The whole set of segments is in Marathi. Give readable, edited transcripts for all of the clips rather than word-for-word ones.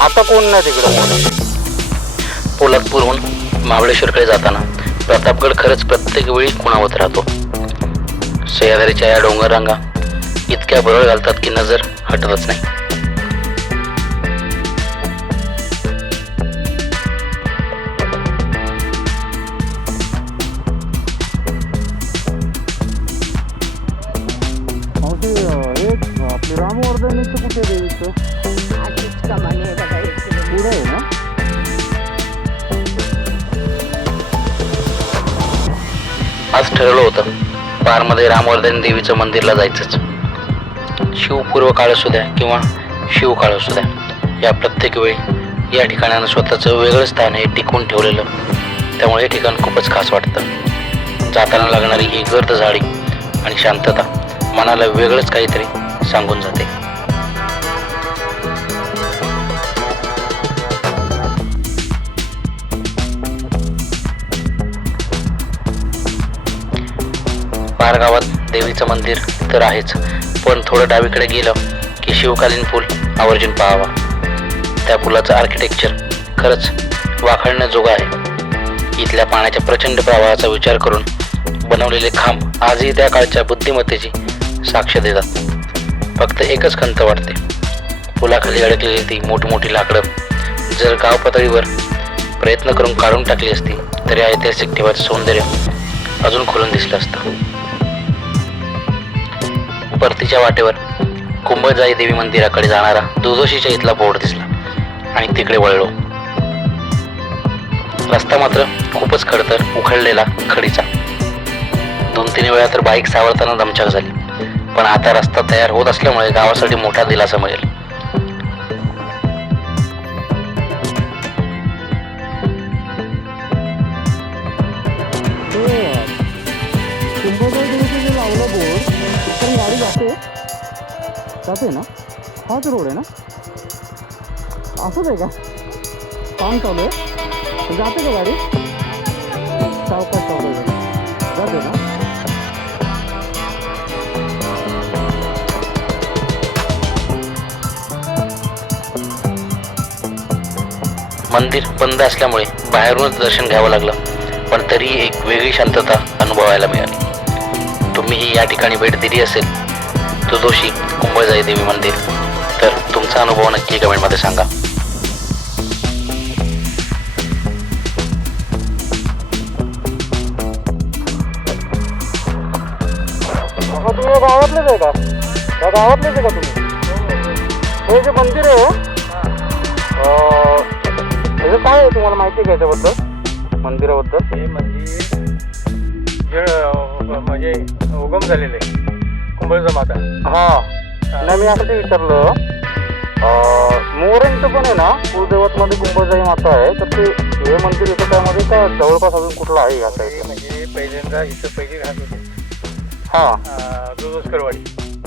आता कोण नाही तिकडं. पोलादपूरहून महाबळेश्वरकडे जाताना प्रतापगड खरंच प्रत्येक वेळी खुणावत राहतो. सह्याद्रीच्या या डोंगर रांगा इतक्या भरळ घालतात की नजर हटतच नाही. आपली रामवर्धनीचं कुठे देवीचं पुढे आहे ना. आज ठरवलं होतं पारमध्ये रामवर्धन देवीचं मंदिरला जायचंच. शिवपूर्व काळ असू द्या किंवा शिवकाळ असू द्या, या प्रत्येक वेळी या ठिकाणानं स्वतःचं वेगळं स्थान हे टिकवून ठेवलेलं, त्यामुळे हे ठिकाण खूपच खास वाटतं. जाताना लागणारी ही गर्द झाडी आणि शांतता मनाला वेगळंच काहीतरी सांगून जाते. पार गावात देवीचं मंदिर तर आहेच, पण थोडं डावीकडे गेलं की शिवकालीन पूल आवर्जून पाहावा. त्या पुलाचं आर्किटेक्चर खरंच वाखाणण्याजोगं आहे. इथल्या पाण्याच्या प्रचंड प्रवाहाचा विचार करून बनवलेले खांब आजही त्या काळच्या बुद्धिमत्तेची साक्ष देतात. फक्त एकच खंत वाटते, पुलाखाली अडकलेली ती मोठी लाकडं जर गाव पातळीवर प्रयत्न करून काढून टाकली असती तरी ऐतिहासिक ठेवाचं सौंदर्य अजून खुलून दिसलं असतं. परतीच्या वाटेवर कुंभजाई देवी मंदिराकडे जाणारा दुधोशीच्या इथला बोर्ड दिसला आणि तिकडे वळलो. रस्ता मात्र खूपच खडतर उखळलेला खडीचा. 2-3 वेळा तर बाईक सावरताना दमछाक झाली, पण आता रस्ता तयार होत असल्यामुळे गावासाठी मोठा दिलासा मिळेल. लावलं बोर्ड तर गाडी जाते ना. हाच रोड आहे ना. असंच आहे का काम चालू आहे. जाते का गाडी सावकाश चालू आहे जाते ना. मंदिर बंद असल्यामुळे बाहेरूनच दर्शन घ्यावं लागलं, पण तरीही एक वेगळी शांतता अनुभवायला मिळाली. तुम्हीही या ठिकाणी भेट दिली असेल, दुधोशी कुंभजाई देवी मंदिर, तर तुमचा अनुभव नक्की कमेंटमध्ये सांगा. तुम्ही गावातलेच आहे का? त्या गावातलेच आहे का तुम्ही? हे जे मंदिर आहे त्याचं काय आहे, तुम्हाला माहिती आहे का याच्याबद्दल, मंदिराबद्दल? हे मंदिर म्हणजे उगम झालेलं आहे कुंभलचा माता. हा नाही, मी असं ते विचारलं. मोरेंचं पण आहे ना कुलदैवतमध्ये कुंभजाई माता आहे, तर ते हे मंदिर येतं त्यामध्ये का जवळपास अजून कुठलं आहे का? म्हणजे पहिल्यांदा इथं पहिली राहत होती. हां दुधोसकरवाडी.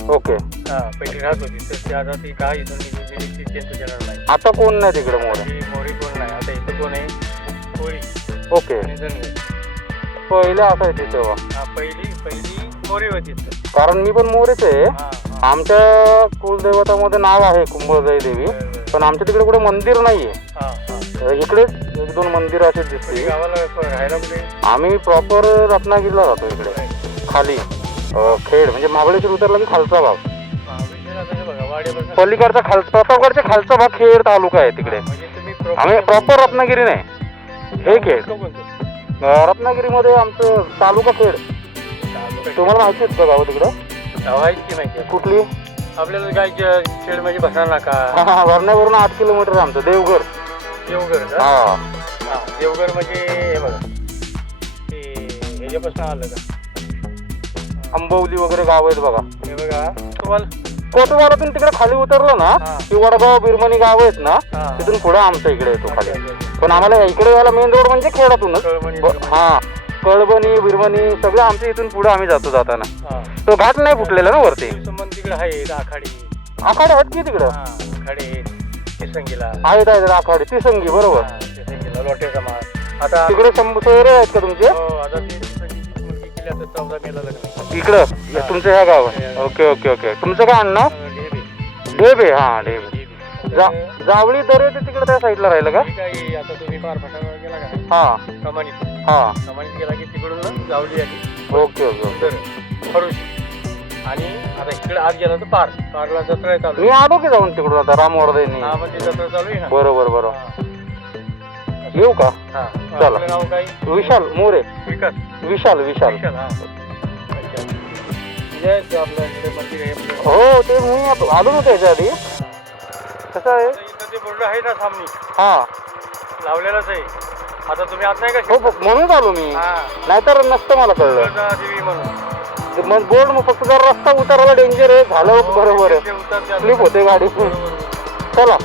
ओके. पहिली राहत होती, तर ती आता ती काय इथून निघून गेली ती त्यांचं जनरल नाही. आता कोण नाही तिकडे मोरे? मोरी कोण नाही आता इथं. कोण आहे? कोळी. ओके. पहिले असायचे तेव्हा. पहिली मोरी होती. कारण मी पण मोरेच आहे. आमच्या कुलदैवतामध्ये नाव आहे कुंभजाई देवी, पण आमच्या तिकडे कुठे मंदिर नाहीये. इकडेच 1-2 मंदिर असेच दिसते. गावाला राहायला कुठे? आम्ही प्रॉपर रत्नागिरीला राहतो. इकडे खाली खेड म्हणजे महाबळेश्वर उतरला की खालचा भाग, पलीकडचा प्रतापगडच्या खालचा भाग खेड तालुका आहे तिकडे. आम्ही प्रॉपर रत्नागिरी नाही, हे खेड. रत्नागिरीमध्ये आमचं तालुका खेड. तुम्हाला माहिती आहे का गाव तिकडं? माहिती माहिती. कुठली? आपल्याला काय खेड म्हणजे बसणार नाका. वरण्यावरून 8 किलोमीटर आमचं देवघर. हा देवघर म्हणजे हे बघा ते ह्याच्यापासून आलं का अंबवली वगैरे गाव आहेत बघा. हे बघा कोतवालातून तिकडे खाली उतरलं ना की वडगाव बिरमणी गाव आहेत ना, तिथून पुढे आमच्या इकडे येतो खाली. पण आम्हाला इकडे यायला मेन रोड म्हणजे खेडातूनच. हा कळबणी बिरमणी सगळं आमच्या इथून पुढे आम्ही जातो. जाताना तो घाट नाही फुटलेला ना वरती. तिकडे आहे आखाडी. आखाडे आहेत की तिकडं? आखाडे तिसंगीला आहेत आखाडे तिसंगी बरोबर. तिसंगीला लोट्याचा माळ. आता तिकडे सोयरे आहेत का तुमचे? आता ते तिसंगीची मुलगी केली आता 14 मेला लग्न इकडं तुमचं ह्या गाव आहे. Okay okay okay. तुमचं काय अण्णा? ढेबे. ढेबे. हा ढेबे. जावळी दरे ते तिकडे त्या साईडला राहिलं का? काही आता तुम्ही पार फाटा गेला का हा कमानीत हा कमानीत गेला की तिकडून जावली आली ओके ओके ओके. तर फरुशी आणि आता इकडे आत गेला तर पारला जत्रा आहे चालू मी आलो की जाऊन तिकडून आता रामवर्धनी. हा म्हणजे जत्रा चालू आहे ना. बरोबर बरोबर. हा. येऊ का? हा. चला. आपलं नाव काय? विशाल मोरे. विकास विशाल विशाल. विशाल हा अच्छा. म्हणजे आपलं इकडे मंदिर आहे आपलं. हो ते मी आलो नव्हतं याच्या आधी. कसं आहे? आता इथं ते बोर्ड आहे ना सामने हा लावलेलंच आहे. आता तुम्ही आत नाही का हो म्हणूनच आलो मी. हा नाहीतर नसतं मला कळलं. तुळजा देवी म्हणून मग बोर्ड मग फक्त जर रस्ता उतारायला डेंजर आहे झालं बरोबर आहे. ते उतरते स्लिप होते गाडी. बरोबर. चला